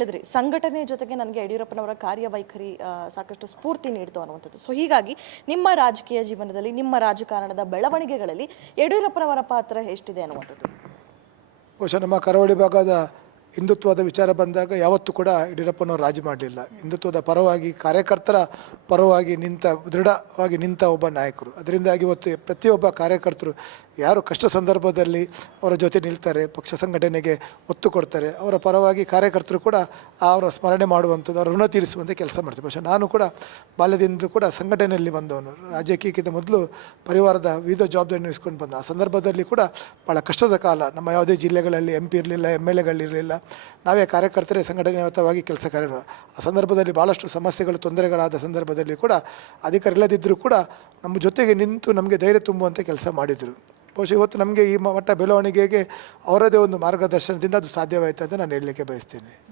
ಹೇಳಿದ್ರಿ, ಸಂಘಟನೆ ಜೊತೆಗೆ ನನಗೆ ಯಡಿಯೂರಪ್ಪನವರ ಕಾರ್ಯವೈಖರಿ ಸಾಕಷ್ಟು ಸ್ಫೂರ್ತಿ ನೀಡ್ತು ಅನ್ನುವಂಥದ್ದು. ಸೊ ಹೀಗಾಗಿ ನಿಮ್ಮ ರಾಜಕೀಯ ಜೀವನದಲ್ಲಿ, ನಿಮ್ಮ ರಾಜಕಾರಣದ ಬೆಳವಣಿಗೆಗಳಲ್ಲಿ ಯಡಿಯೂರಪ್ಪನವರ ಪಾತ್ರ ಎಷ್ಟಿದೆ ಅನ್ನುವಂಥದ್ದು? ಬಹುಶಃ ನಮ್ಮ ಕರಾವಳಿ ಭಾಗದ ಹಿಂದುತ್ವದ ವಿಚಾರ ಬಂದಾಗ ಯಾವತ್ತೂ ಕೂಡ ಯಡಿಯೂರಪ್ಪನವರು ರಾಜಿ ಮಾಡಲಿಲ್ಲ. ಹಿಂದುತ್ವದ ಪರವಾಗಿ, ಕಾರ್ಯಕರ್ತರ ಪರವಾಗಿ ದೃಢವಾಗಿ ನಿಂತ ಒಬ್ಬ ನಾಯಕರು. ಅದರಿಂದಾಗಿ ಇವತ್ತು ಪ್ರತಿಯೊಬ್ಬ ಕಾರ್ಯಕರ್ತರು ಯಾರು ಕಷ್ಟ ಸಂದರ್ಭದಲ್ಲಿ ಅವರ ಜೊತೆ ನಿಲ್ತಾರೆ, ಪಕ್ಷ ಸಂಘಟನೆಗೆ ಒತ್ತು ಕೊಡ್ತಾರೆ, ಅವರ ಪರವಾಗಿ ಕಾರ್ಯಕರ್ತರು ಕೂಡ ಅವರ ಸ್ಮರಣೆ ಮಾಡುವಂಥದ್ದು, ಅವರ ಋಣ ತೀರಿಸುವಂಥ ಕೆಲಸ ಮಾಡ್ತಾರೆ. ಬಹುಶಃ ನಾನು ಕೂಡ ಬಾಲ್ಯದಿಂದ ಕೂಡ ಸಂಘಟನೆಯಲ್ಲಿ ಬಂದವನು. ರಾಜಕೀಯಕ್ಕಿಂತ ಮೊದಲು ಪರಿವಾರದ ವಿವಿಧ ಜವಾಬ್ದಾರಿ ನಿರ್ವಹಿಸ್ಕೊಂಡು ಬಂದ. ಆ ಸಂದರ್ಭದಲ್ಲಿ ಕೂಡ ಭಾಳ ಕಷ್ಟದ ಕಾಲ. ನಮ್ಮ ಯಾವುದೇ ಜಿಲ್ಲೆಗಳಲ್ಲಿ MP ಇರಲಿಲ್ಲ, MLAಗಳಿರಲಿಲ್ಲ. ನಾವೇ ಕಾರ್ಯಕರ್ತರೇ ಸಂಘಟನಾಯುತವಾಗಿ ಕೆಲಸ ಕಾರ್ಯ. ಆ ಸಂದರ್ಭದಲ್ಲಿ ಭಾಳಷ್ಟು ಸಮಸ್ಯೆಗಳು, ತೊಂದರೆಗಳಾದ ಸಂದರ್ಭದಲ್ಲಿ ಕೂಡ ಅಧಿಕಾರ ಇಲ್ಲದಿದ್ದರೂ ಕೂಡ ನಮ್ಮ ಜೊತೆಗೆ ನಿಂತು ನಮಗೆ ಧೈರ್ಯ ತುಂಬುವಂಥ ಕೆಲಸ ಮಾಡಿದರು. ಬಹುಶಃ ಇವತ್ತು ನಮಗೆ ಈ ಮಟ್ಟ ಬೆಳವಣಿಗೆಗೆ ಅವರದೇ ಒಂದು ಮಾರ್ಗದರ್ಶನದಿಂದ ಅದು ಸಾಧ್ಯವಾಯಿತು ಅಂತ ನಾನು ಹೇಳಲಿಕ್ಕೆ ಬಯಸ್ತೇನೆ.